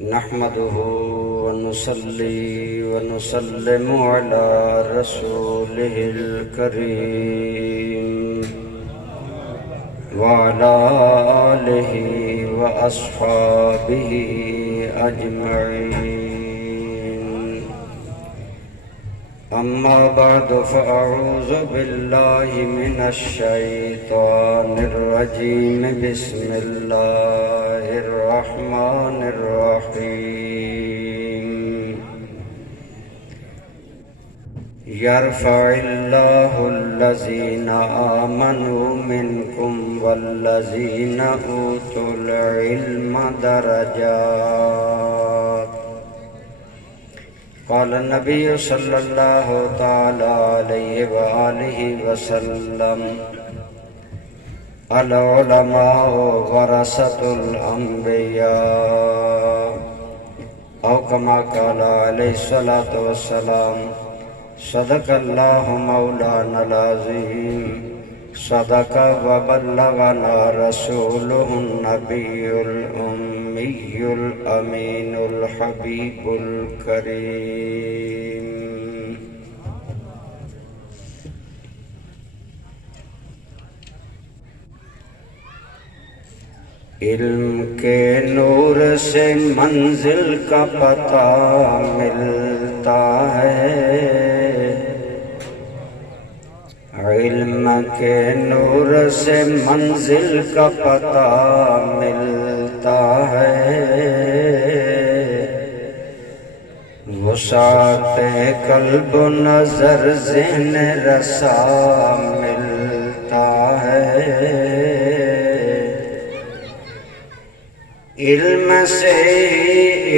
نحمده ونصلي ونسلم على رسوله الكريم وعلى آله وأصحابه أجمعين. أما بعد فأعوذ بالله من الشيطان الرجيم. بسم الله الرحمن الرحيم. يرفع الله الذين آمنوا منكم والذين أوتوا العلم درجات. قال النبي صلى الله تعالى عليه وآله وسلم: العلماء ورثة الأنبياء، أو كما قال عليه الصلاة والسلام. صدق الله مولانا العظيم، صدق وبلغنا رسوله النبي الأمي الأمين الحبيب الكريم. علم کے نور سے منزل کا پتہ ملتا ہے، علم کے نور سے منزل کا پتہ ملتا ہے، وسعت قلب و نظر ذہن رسا ملتا ہے. علم سے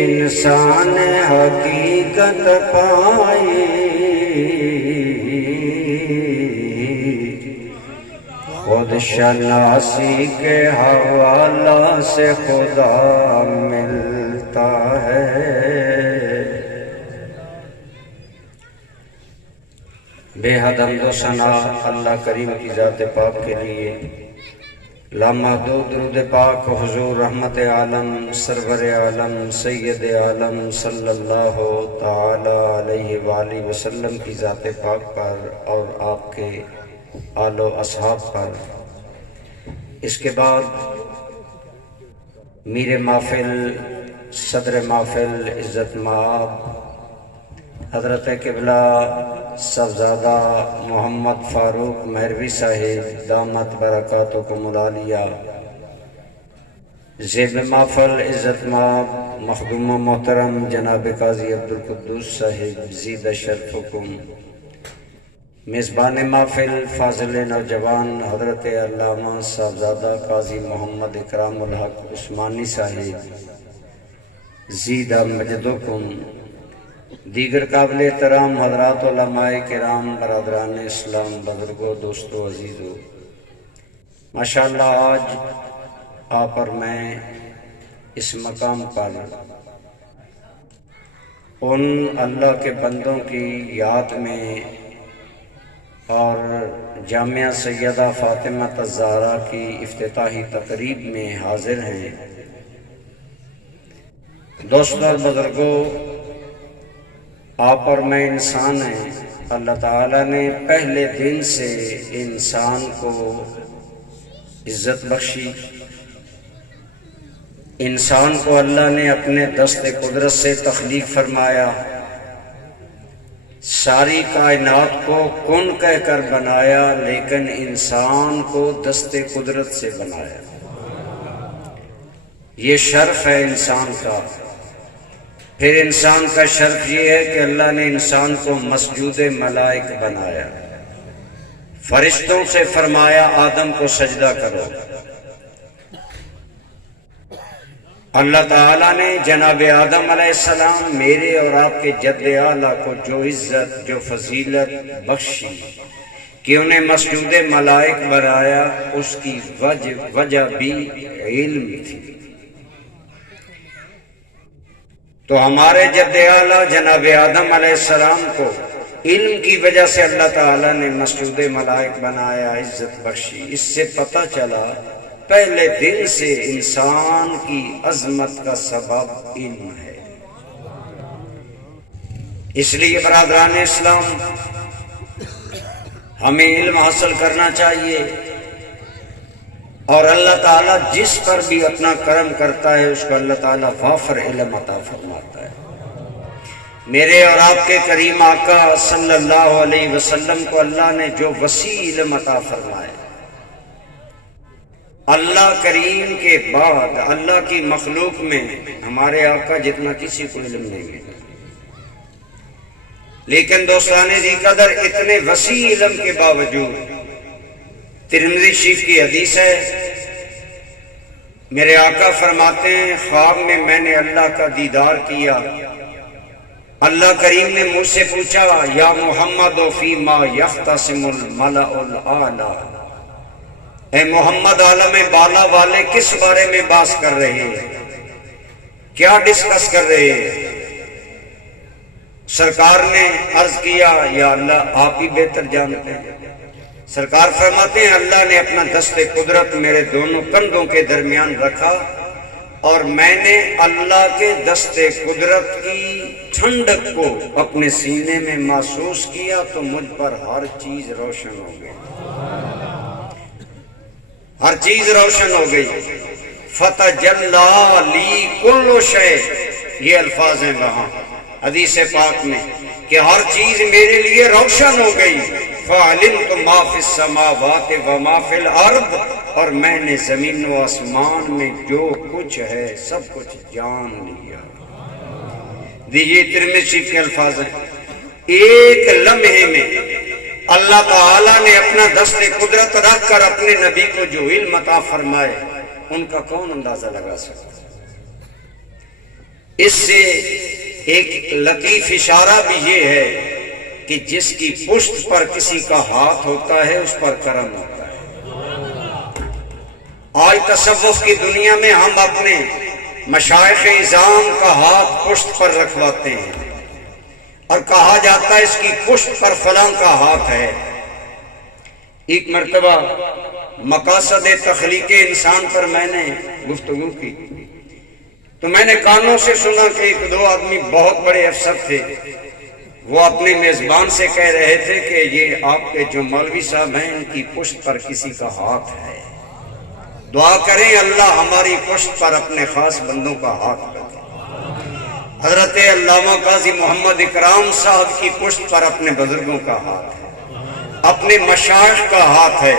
انسان حقیقت پائی، خود شناسی کے حوالہ سے خدا ملتا ہے. بے حد حمد و ثنا اللہ کریم کی ذات پاک کے لیے. لامحدود درود پاک حضور رحمت عالم سرور عالم سید عالم صلی اللہ تعالی علیہ وآلہ وسلم کی ذات پاک پر اور آپ کے آل و اصحاب پر. اس کے بعد میر محفل صدر محفل عزت مآب حضرت قبلہ صاحبزادہ محمد فاروق مہروی صاحب دامت برکاتکم العالیہ، زیب محفل عزت مآب مخدوم و محترم جناب قاضی عبدالقدوس صاحب زید شرفکم، میزبان محفل فاضل نوجوان حضرت علامہ صاحبزادہ قاضی محمد اکرام الحق عثمانی صاحب زید مجدکم، دیگر قابل احترام حضرات علماء کرام، برادران اسلام، بزرگوں، دوستوں، عزیزوں، ماشاءاللہ آج آپ اور میں اس مقام پر ان اللہ کے بندوں کی یاد میں اور جامعہ سیدہ فاطمہ الزہرا کی افتتاحی تقریب میں حاضر ہیں. دوستوں اور بزرگوں، آپ اور میں انسان ہیں. اللہ تعالیٰ نے پہلے دن سے انسان کو عزت بخشی. انسان کو اللہ نے اپنے دست قدرت سے تخلیق فرمایا، ساری کائنات کو کن کہہ کر بنایا، لیکن انسان کو دست قدرت سے بنایا. یہ شرف ہے انسان کا. پھر انسان کا شرف یہ ہے کہ اللہ نے انسان کو مسجود ملائک بنایا، فرشتوں سے فرمایا آدم کو سجدہ کرو. اللہ تعالیٰ نے جناب آدم علیہ السلام میرے اور آپ کے جد اعلیٰ کو جو عزت جو فضیلت بخشی کہ انہیں مسجود ملائک بنایا، اس کی وجہ بھی علم تھی. تو ہمارے جد اعلیٰ جناب آدم علیہ السلام کو علم کی وجہ سے اللہ تعالیٰ نے مسجود ملائک بنایا، عزت بخشی. اس سے پتہ چلا پہلے دن سے انسان کی عظمت کا سبب علم ہے۔ اس لیے برادران اسلام، ہمیں علم حاصل کرنا چاہیے، اور اللہ تعالیٰ جس پر بھی اپنا کرم کرتا ہے اس کو اللہ تعالیٰ وافر علم عطا فرماتا ہے۔ میرے اور آپ کے کریم آقا صلی اللہ علیہ وسلم کو اللہ نے جو وسیع علم عطا فرمایا، اللہ کریم کے بعد اللہ کی مخلوق میں ہمارے آقا جتنا کسی کو علم نہیں ملا، لیکن دوستان ذی قدر اتنے وسیع علم کے باوجود ترمذی شریف کی حدیث ہے، میرے آقا فرماتے ہیں خواب میں میں نے اللہ کا دیدار کیا، اللہ کریم نے مجھ سے پوچھا یا محمد فیما یختصم الملأ الاعلی، اے محمد عالم بالا والے کس بارے میں بات کر رہے ہیں، کیا ڈسکس کر رہے ہیں؟ سرکار نے عرض کیا یا اللہ آپ ہی بہتر جانتے ہیں۔ سرکار فرماتے ہیں اللہ نے اپنا دست قدرت میرے دونوں کندھوں کے درمیان رکھا اور میں نے اللہ کے دست قدرت کی ٹھنڈک کو اپنے سینے میں محسوس کیا تو مجھ پر ہر چیز روشن ہو گئی، ہر چیز روشن ہو گئی۔ فتجلی لی کل شیء، یہ الفاظ ہیں وہاں حدیث پاک میں کہ ہر چیز میرے لیے روشن ہو گئی۔ فعلمت ما فی السماوات و ما فی الارض، اور میں نے زمین و آسمان میں جو کچھ ہے سب کچھ جان لیا۔ دیجیے ترمذی شریف کے الفاظ ہیں، ایک لمحے میں اللہ تعالیٰ نے اپنا دست قدرت رکھ کر اپنے نبی کو جو علم عطا فرمائے ان کا کون اندازہ لگا سکتا؟ اس سے ایک لطیف اشارہ بھی یہ ہے کہ جس کی پشت پر کسی کا ہاتھ ہوتا ہے اس پر کرم ہوتا ہے۔ آج تصوف کی دنیا میں ہم اپنے مشائخ اعظام کا ہاتھ پشت پر رکھواتے ہیں اور کہا جاتا ہے اس کی پشت پر فلاں کا ہاتھ ہے۔ ایک مرتبہ مقاصد تخلیق انسان پر میں نے گفتگو کی تو میں نے کانوں سے سنا کہ ایک دو آدمی بہت بڑے افسر تھے، وہ اپنے میزبان سے کہہ رہے تھے کہ یہ آپ کے جو مولوی صاحب ہیں ان کی پشت پر کسی کا ہاتھ ہے، دعا کریں اللہ ہماری پشت پر اپنے خاص بندوں کا ہاتھ رکھے۔ حضرت علامہ قاضی محمد اکرام صاحب کی پشت پر اپنے بزرگوں کا ہاتھ ہے، اپنے مشائخ کا ہاتھ ہے۔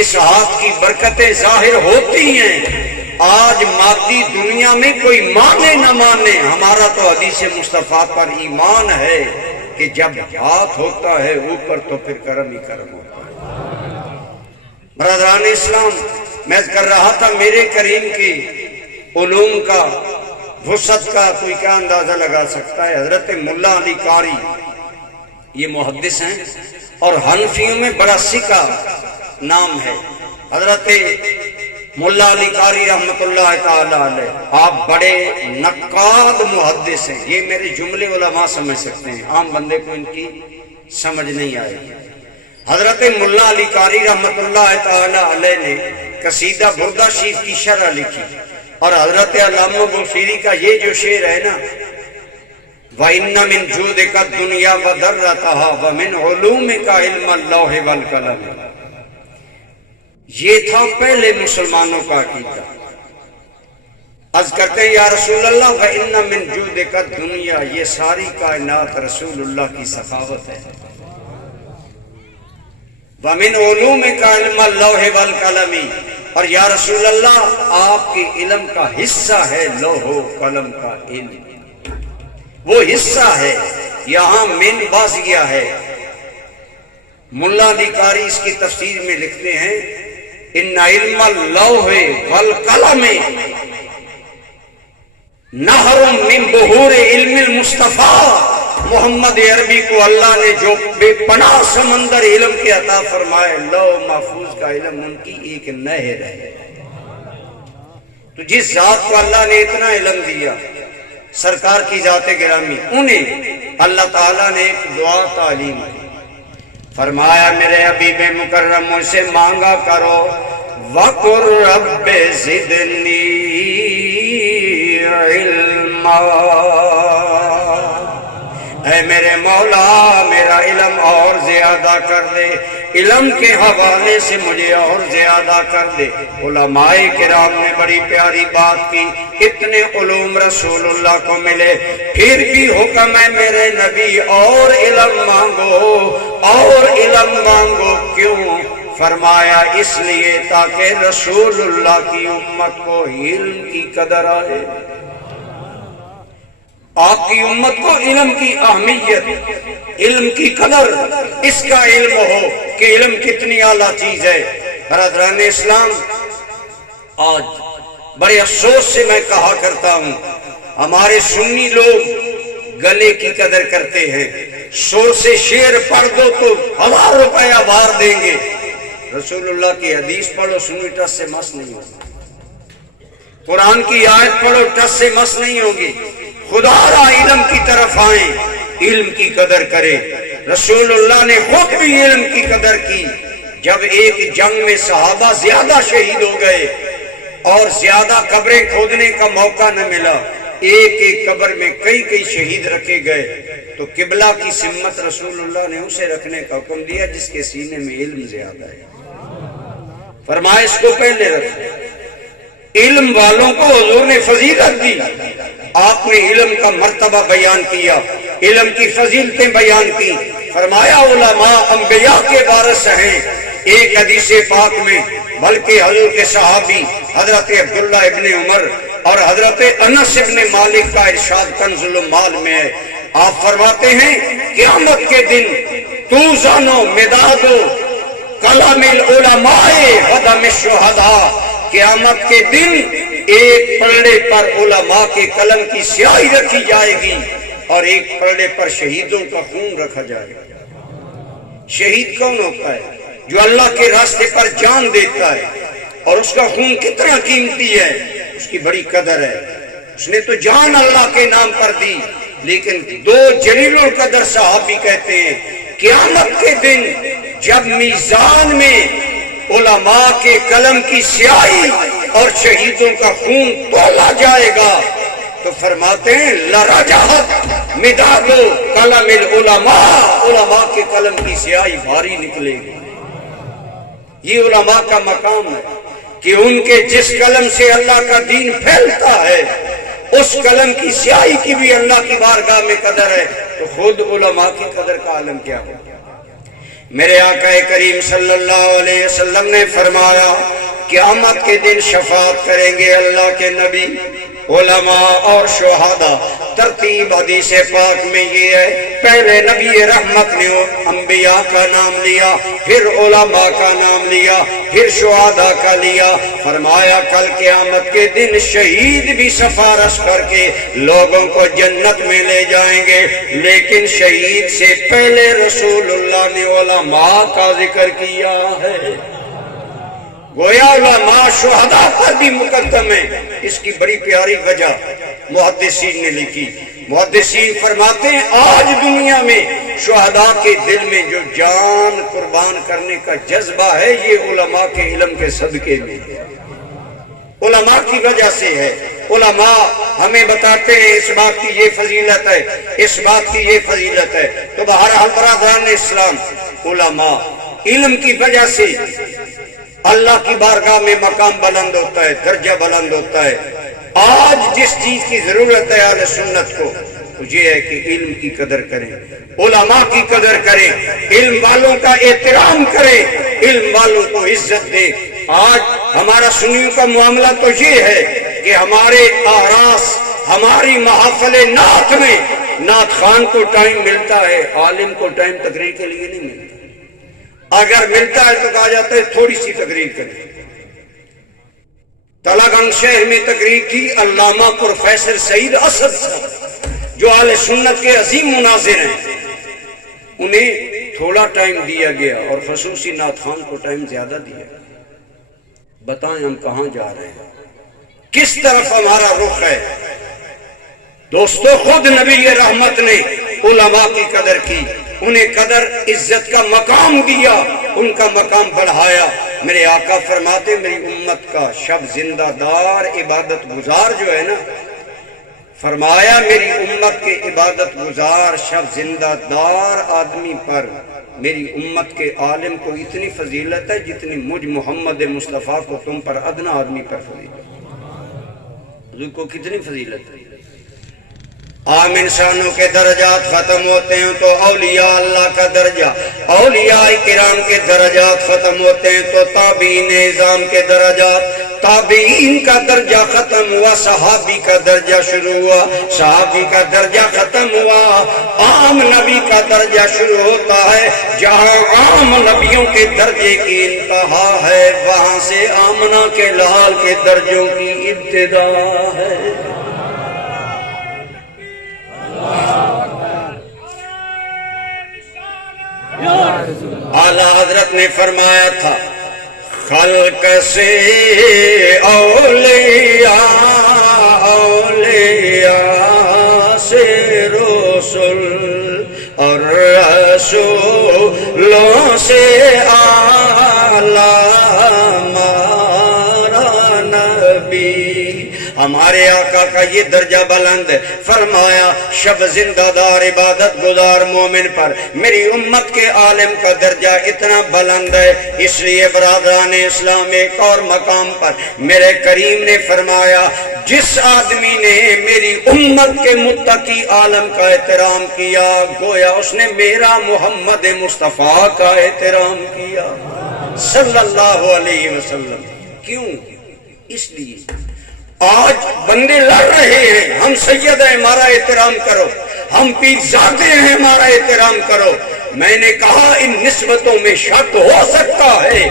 اس ہاتھ کی برکتیں ظاہر ہوتی ہیں۔ آج مادی دنیا میں کوئی مانے نہ مانے، ہمارا تو حدیث مصطفیٰ پر ایمان ہے کہ جب ہاتھ ہوتا ہے اوپر تو پھر کرم ہی کرم ہوتا ہے۔ برادران اسلام، میں کر رہا تھا میرے کریم کی علوم کا وسعت کا کوئی کیا اندازہ لگا سکتا ہے۔ حضرت ملا علی قاری یہ محدث ہیں اور حنفیوں میں بڑا سکہ نام ہے۔ حضرت ملا علی قاری رحمت اللہ تعالی علیہ، آپ بڑے نقاد محدث ہیں، یہ میرے جملے علماء سمجھ سکتے ہیں، عام بندے کو ان کی سمجھ نہیں آئے گی۔ حضرت ملا علی قاری رحمت اللہ تعالی علیہ نے قصیدہ بردہ شریف کی شرح لکھی اور حضرت علامہ بوصیری کا یہ جو شعر ہے نا، وَإِنَّ مِن جُودِكَ الدُّنْيَا وَذَرَّتَهَا وَمِنْ عُلُومِكَ عِلْمَ اللَّوْحِ وَالْقَلَمِ، یہ تھا پہلے مسلمانوں کا عقیدہ۔ عرض کرتے ہیں یا رسول اللہ وَإِنَّ مِن جُودِكَ الدُّنْيَا، یہ ساری کائنات رسول اللہ کی سخاوت ہے۔ وَمِنْ عُلُومِكَ عِلْمَ اللَّوْحِ وَالْقَلَمِ، اور یا رسول اللہ آپ کے علم کا حصہ ہے لوح و قلم کا علم، وہ حصہ ہے، یہاں من باز گیا ہے۔ ملا علی قاری اس کی تفسیر میں لکھتے ہیں ان علم اللوح والقلم نہر من بحور علم المصطفیٰ، محمد عربی کو اللہ نے جو بے پناہ سمندر علم کے عطا فرمائے، لوح محفوظ کا علم ان کی ایک نہر ہے۔ تو جس ذات کو اللہ نے اتنا علم دیا، سرکار کی ذات گرامی، انہیں اللہ تعالیٰ نے ایک دعا تعلیم دی، فرمایا میرے حبیب مکرم مجھ سے مانگا کرو وَقُلْ رَبِّ زِدْنِي عِلْمًا، اے میرے مولا میرا علم اور زیادہ کر دے، علم کے حوالے سے مجھے اور زیادہ کر دے۔ علماء کرام نے بڑی پیاری بات کی، اتنے علوم رسول اللہ کو ملے، پھر بھی حکم ہے میرے نبی اور علم مانگو، اور علم مانگو۔ کیوں؟ فرمایا اس لیے تاکہ رسول اللہ کی امت کو علم کی قدر آئے، آپ کی امت کو علم کی اہمیت، علم کی قدر، اس کا علم ہو کہ علم کتنی اعلیٰ چیز ہے۔ برادران اسلام، آج بڑے افسوس سے میں کہا کرتا ہوں، ہمارے سنی لوگ گلے کی قدر کرتے ہیں، شور سے شعر پڑھ دو تو 1000 روپیہ بار دیں گے، رسول اللہ کی حدیث پڑھو سنی ٹس سے مس نہیں ہوگی، قرآن کی آیت پڑھو ٹس سے مس نہیں ہوگی۔ خدا را علم کی طرف آئیں، علم کی قدر کرے۔ رسول اللہ نے خود بھی علم کی قدر کی، جب ایک جنگ میں صحابہ زیادہ شہید ہو گئے اور زیادہ قبریں کھودنے کا موقع نہ ملا، ایک ایک قبر میں کئی کئی شہید رکھے گئے، تو قبلہ کی سمت رسول اللہ نے اسے رکھنے کا حکم دیا جس کے سینے میں علم زیادہ ہے، فرمایا اس کو پہلے رکھو۔ علم والوں کو حضور نے فضیلت دی، آپ نے علم کا مرتبہ بیان کیا، علم کی فضیلتیں بیان کی، فرمایا علماء انبیاء کے وارث ہیں۔ ایک حدیث پاک میں بلکہ حضور کے صحابی حضرت عبداللہ ابن عمر اور حضرت انس ابن مالک کا ارشاد کنز المال میں ہے، آپ فرماتے ہیں قیامت کے دن توزانو مدادو کلام العلماء ودم الشہداء، قیامت کے دن ایک پلڑے پر علماء کے قلم کی سیاہی رکھی جائے گی اور ایک پلڑے پر شہیدوں کا خون رکھا جائے گا۔ شہید کون ہوتا ہے؟ جو اللہ کے راستے پر جان دیتا ہے، اور اس کا خون کتنا قیمتی ہے، اس کی بڑی قدر ہے، اس نے تو جان اللہ کے نام پر دی۔ لیکن دو جلیل القدر صحابی کہتے ہیں قیامت کے دن جب میزان میں علماء کے قلم کی سیاہی اور شہیدوں کا خون تولا جائے گا تو فرماتے ہیں لرجحت مداد قلم العلماء، علماء کے قلم کی سیاہی بھاری نکلے گی۔ یہ علماء کا مقام ہے کہ ان کے جس قلم سے اللہ کا دین پھیلتا ہے اس قلم کی سیاہی کی بھی اللہ کی بارگاہ میں قدر ہے، تو خود علماء کی قدر کا عالم کیا ہو۔ میرے آقا کریم صلی اللہ علیہ وسلم نے فرمایا قیامت کے دن شفاعت کریں گے اللہ کے نبی، علماء اور شہداء۔ ترتیب حدیث پاک میں یہ ہے، پہلے نبی رحمت نے انبیاء کا نام لیا، پھر علماء کا نام لیا، پھر شہداء کا لیا۔ فرمایا کل قیامت کے دن شہید بھی سفارش کر کے لوگوں کو جنت میں لے جائیں گے، لیکن شہید سے پہلے رسول اللہ نے علماء کا ذکر کیا ہے۔ گویا علماء شہداء پر بھی مقدم ہے۔ اس کی بڑی پیاری وجہ محدثین نے لکھی۔ محدثین فرماتے ہیں آج دنیا میں شہداء کے دل میں جو جان قربان کرنے کا جذبہ ہے یہ علماء کے علم کے صدقے میں ہے، علماء کی وجہ سے ہے۔ علماء ہمیں بتاتے ہیں اس بات کی یہ فضیلت ہے، اس بات کی یہ فضیلت ہے۔ تو بہرحال برادران اسلام، علماء علم کی وجہ سے اللہ کی بارگاہ میں مقام بلند ہوتا ہے، درجہ بلند ہوتا ہے۔ آج جس چیز کی ضرورت ہے اہل سنت کو تو یہ ہے کہ علم کی قدر کریں، علماء کی قدر کریں، علم والوں کا احترام کریں، علم والوں کو عزت دیں۔ آج ہمارا سنیوں کا معاملہ تو یہ ہے کہ ہمارے آراس، ہماری محافل نعت میں نعت خان کو ٹائم ملتا ہے، عالم کو ٹائم تقریر کے لیے نہیں ملتا۔ اگر ملتا ہے تو کہا جاتا ہے تھوڑی سی تقریر کریں۔ تلاگنگ شہر میں تقریر کی علامہ پروفیسر سعید اسد صاحب جو اہل سنت کے عظیم مناظر ہیں، انہیں تھوڑا ٹائم دیا گیا اور خصوصی نعت خان کو ٹائم زیادہ دیا۔ بتائیں ہم کہاں جا رہے ہیں، کس طرف ہمارا رخ ہے؟ دوستو خود نبی رحمت نے علماء کی قدر کی، انہیں قدر عزت کا مقام دیا، ان کا مقام بڑھایا۔ میرے آقا فرماتے میری امت کا شب زندہ دار عبادت گزار جو ہے نا، فرمایا میری امت کے عبادت گزار شب زندہ دار آدمی پر میری امت کے عالم کو اتنی فضیلت ہے جتنی مجھ محمد مصطفیٰ کو تم پر ادنا آدمی پر فضیلت ہے۔ حضور کو کتنی فضیلت ہے۔ عام انسانوں کے درجات ختم ہوتے ہیں تو اولیاء اللہ کا درجہ، اولیاء کرام کے درجات ختم ہوتے ہیں تو تابعین اعظام کے درجات، تابعین کا درجہ ختم ہوا، صحابی کا درجہ شروع ہوا، صحابی کا درجہ ختم ہوا، عام نبی کا درجہ شروع ہوتا ہے۔ جہاں عام نبیوں کے درجے کی انتہا ہے وہاں سے آمنہ کے لال کے درجوں کی ابتدا ہے۔ اعلیٰ حضرت نے فرمایا تھا خلق سے اولیاء، اولیاء سے رسول اور رسولوں سے اعلیٰ ہمارا نبی۔ ہمارے آقا کا یہ درجہ بلند ہے۔ فرمایا شب زندہ دار عبادت گزار مومن پر میری امت کے عالم کا درجہ اتنا بلند ہے، اس لیے برادران اسلام ایک اور مقام پر میرے کریم نے فرمایا جس آدمی نے میری امت کے متقی عالم کا احترام کیا گویا اس نے میرا محمد مصطفیٰ کا احترام کیا صلی اللہ علیہ وسلم۔ کیوں؟ اس لیے آج بندے لڑ رہے ہیں ہم سید ہیں ہمارا احترام کرو، ہم پیرزادے ہیں ہمارا احترام کرو۔ میں نے کہا ان نسبتوں میں شک ہو سکتا ہے،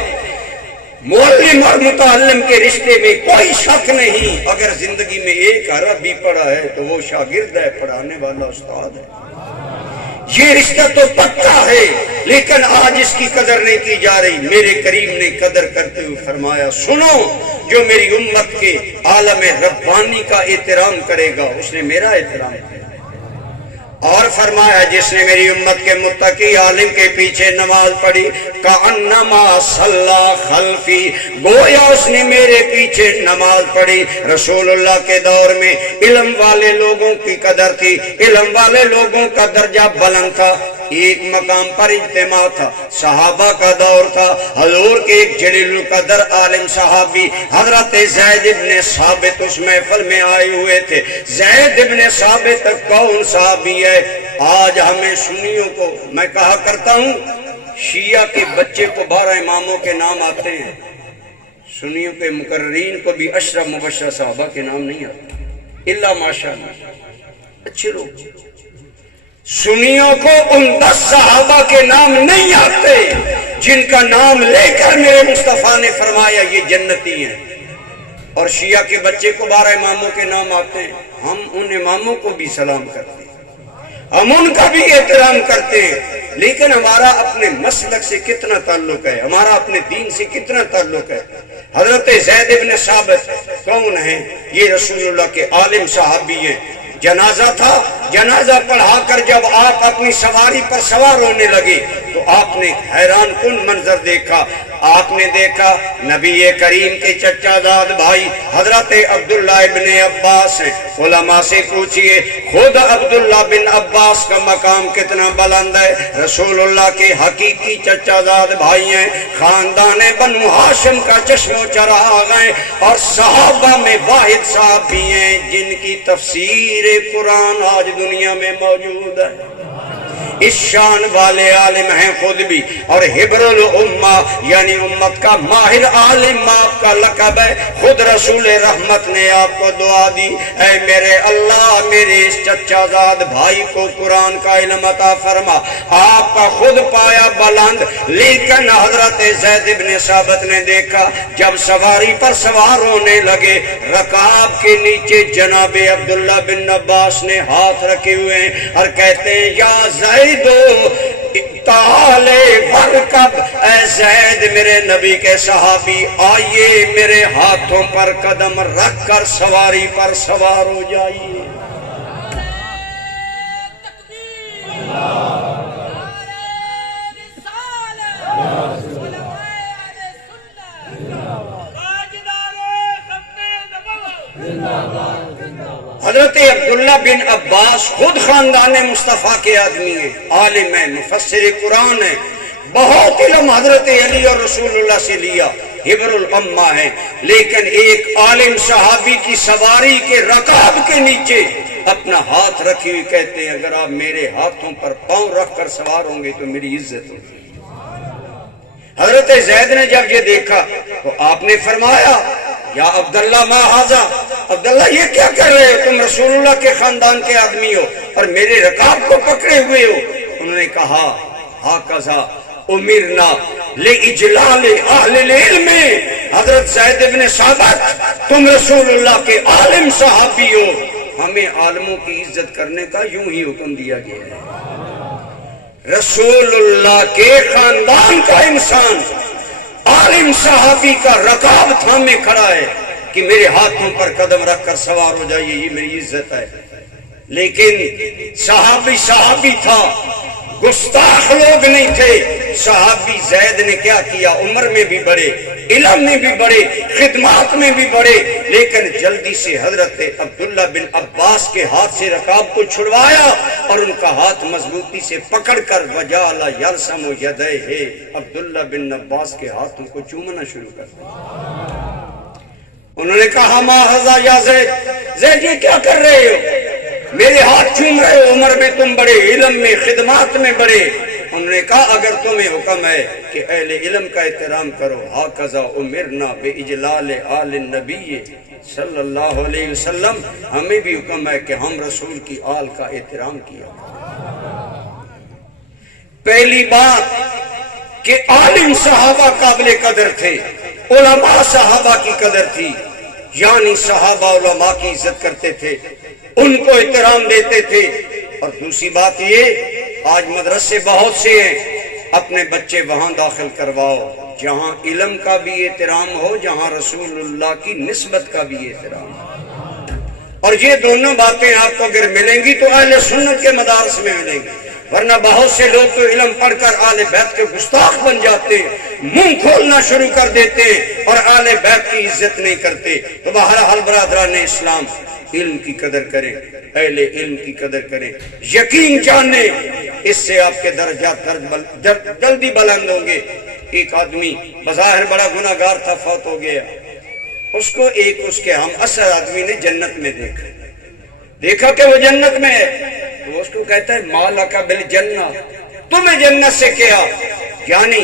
معلم اور متعلم کے رشتے میں کوئی شک نہیں۔ اگر زندگی میں ایک عربی پڑھا ہے تو وہ شاگرد ہے، پڑھانے والا استاد ہے، یہ رشتہ تو پکا ہے، لیکن آج اس کی قدر نہیں کی جا رہی۔ میرے کریم نے قدر کرتے ہوئے فرمایا سنو جو میری امت کے عالم ربانی کا احترام کرے گا اس نے میرا احترام کرے گا۔ اور فرمایا جس نے میری امت کے متقی عالم کے پیچھے نماز پڑھی کأنما صلی خلفی، گویا اس نے میرے پیچھے نماز پڑھی۔ رسول اللہ کے دور میں علم والے لوگوں کی قدر تھی، علم والے لوگوں کا درجہ بلند تھا، ایک مقام پر اجتماع تھا، صحابہ کا دور تھا۔ حضور کے ایک جلیل القدر عالم صحابی حضرت زید ابن ثابت اس محفل میں آئے ہوئے تھے۔ زید ابن ثابت کون صحابی ہے؟ آج ہمیں سنیوں کو میں کہا کرتا ہوں شیعہ کے بچے کو 12 اماموں کے نام آتے ہیں، سنیوں کے مقررین کو بھی 10 مبشرہ صحابہ کے نام نہیں آتے الا ماشاءاللہ، اچھے لوگ۔ سنیوں کو ان 10 صحابہ کے نام نہیں آتے جن کا نام لے کر میرے مصطفیٰ نے فرمایا یہ جنتی ہیں، اور شیعہ کے بچے کو 12 اماموں کے نام آتے ہیں۔ ہم ان اماموں کو بھی سلام کرتے ہیں، ہم ان کا بھی احترام کرتے ہیں، لیکن ہمارا اپنے مسلک سے کتنا تعلق ہے، ہمارا اپنے دین سے کتنا تعلق ہے۔ حضرت زید بن ثابت کون ہیں؟ یہ رسول اللہ کے عالم صحابی ہیں۔ جنازہ تھا، جنازہ پڑھا کر جب آپ اپنی سواری پر سوار ہونے لگے تو آپ نے حیران کن منظر دیکھا۔ آپ نے دیکھا نبی کریم کے چچا زاد بھائی حضرت عبداللہ ابن عباس ہیں۔ علماء سے پوچھئے خود عبداللہ بن عباس کا مقام کتنا بلند ہے؟ رسول اللہ کے حقیقی چچا زاد بھائی ہیں، خاندان بنو ہاشم کا چشم و چراغ ہیں، اور صحابہ میں واحد صحابی ہیں جن کی تفسیر قرآن آج دنیا میں موجود ہے۔ اس شان والے عالم ہیں خود بھی، اور حبر الامہ یعنی امت کا ماہر عالم آپ کا لقب ہے۔ خود رسول رحمت نے آپ کو دعا دی اے میرے اللہ میرے اس چچا زاد بھائی کو قرآن کا علم عطا فرما۔ آپ کا خود پایا بلند، لیکن حضرت زید بن ثابت نے دیکھا جب سواری پر سوار ہونے لگے رکاب کے نیچے جناب عبداللہ بن عباس نے ہاتھ رکھے ہوئے ہیں اور کہتے ہیں یا زید تالے برکب، اے زید میرے نبی کے صحابی آئیے میرے ہاتھوں پر قدم رکھ کر سواری پر سوار ہو جائیے۔ حضرت عبداللہ بن عباس خود خاندان مصطفیٰ کے آدمی ہیں، عالم ہیں، مفسر قرآن ہیں، بہت علم حضرت علی اور رسول اللہ سے لیا، حبر الامہ ہیں، لیکن ایک عالم صحابی کی سواری کے رکاب کے نیچے اپنا ہاتھ رکھی ہوئی کہتے ہیں اگر آپ میرے ہاتھوں پر پاؤں رکھ کر سوار ہوں گے تو میری عزت ہوگی۔ حضرت زید نے جب یہ دیکھا تو آپ نے فرمایا یا عبداللہ ما ھذا، عبداللہ یہ کیا کر رہے ہو، تم رسول اللہ کے خاندان کے آدمی ہو اور میرے رکاب کو پکڑے ہوئے ہو۔ انہوں نے کہا ھذا امرنا لاجلال اہل العلم، حضرت زید بن ثابت تم رسول اللہ کے عالم صحابی ہو، ہمیں عالموں کی عزت کرنے کا یوں ہی حکم دیا گیا ہے۔ رسول اللہ کے خاندان کا انسان عالم صحابی کا رکاب تھامے کھڑا ہے کہ میرے ہاتھوں پر قدم رکھ کر سوار ہو جائیے، یہ میری عزت ہے۔ لیکن صحابی تھا، گستاخ لوگ نہیں تھے۔ صحابی زید نے کیا کیا، عمر میں بھی بڑے، علم میں بھی بڑے، خدمات میں بھی بڑے، لیکن جلدی سے حضرت عبداللہ بن عباس کے ہاتھ سے رکاب کو چھڑوایا اور ان کا ہاتھ مضبوطی سے پکڑ کر وجعل یرسم یدیہ، عبداللہ بن عباس کے ہاتھوں کو چومنا شروع کر دیا۔ انہوں نے کہا ما ھذا یا زید، زید یہ کیا کر رہے ہو، میرے ہاتھ چوم رہے ہو، عمر میں تم بڑے، علم میں، خدمات میں بڑے۔ انہوں نے کہا اگر تمہیں حکم ہے کہ اہل علم کا احترام کرو، ھذا امرنا باجلال آل النبی صلی اللہ علیہ وسلم، ہمیں بھی حکم ہے کہ ہم رسول کی آل کا احترام کیا۔ پہلی بات کہ عالم صحابہ قابل قدر تھے، علماء صحابہ کی قدر تھی، یعنی صحابہ علماء کی عزت کرتے تھے، ان کو احترام دیتے تھے۔ اور دوسری بات یہ، آج مدرسے بہت سے ہیں، اپنے بچے وہاں داخل کرواؤ جہاں علم کا بھی احترام ہو، جہاں رسول اللہ کی نسبت کا بھی احترام ہو۔ اور یہ دونوں باتیں آپ کو اگر ملیں گی تو اہل سنت کے مدارس میں ملیں گی، ورنہ بہت سے لوگ تو علم پڑھ کر اہل بیت کے گستاخ بن جاتے ہیں، منہ کھولنا شروع کر دیتے ہیں اور اہل بیت کی عزت نہیں کرتے۔ تو بہرحال برادران اسلام، علم کی قدر کریں، اہل علم کی قدر کریں، یقین جانیں، اس سے آپ کے درجات جلدی بلند ہوں گے۔ ایک آدمی بظاہر بڑا گناہگار تھا، فوت ہو گیا، اس کو ایک اس کے ہم اثر آدمی نے جنت میں دیکھا کہ وہ جنت میں ہے، تو اس کو کہتا ہے مالک بالجنہ، تمہیں جنت سے کیا، یعنی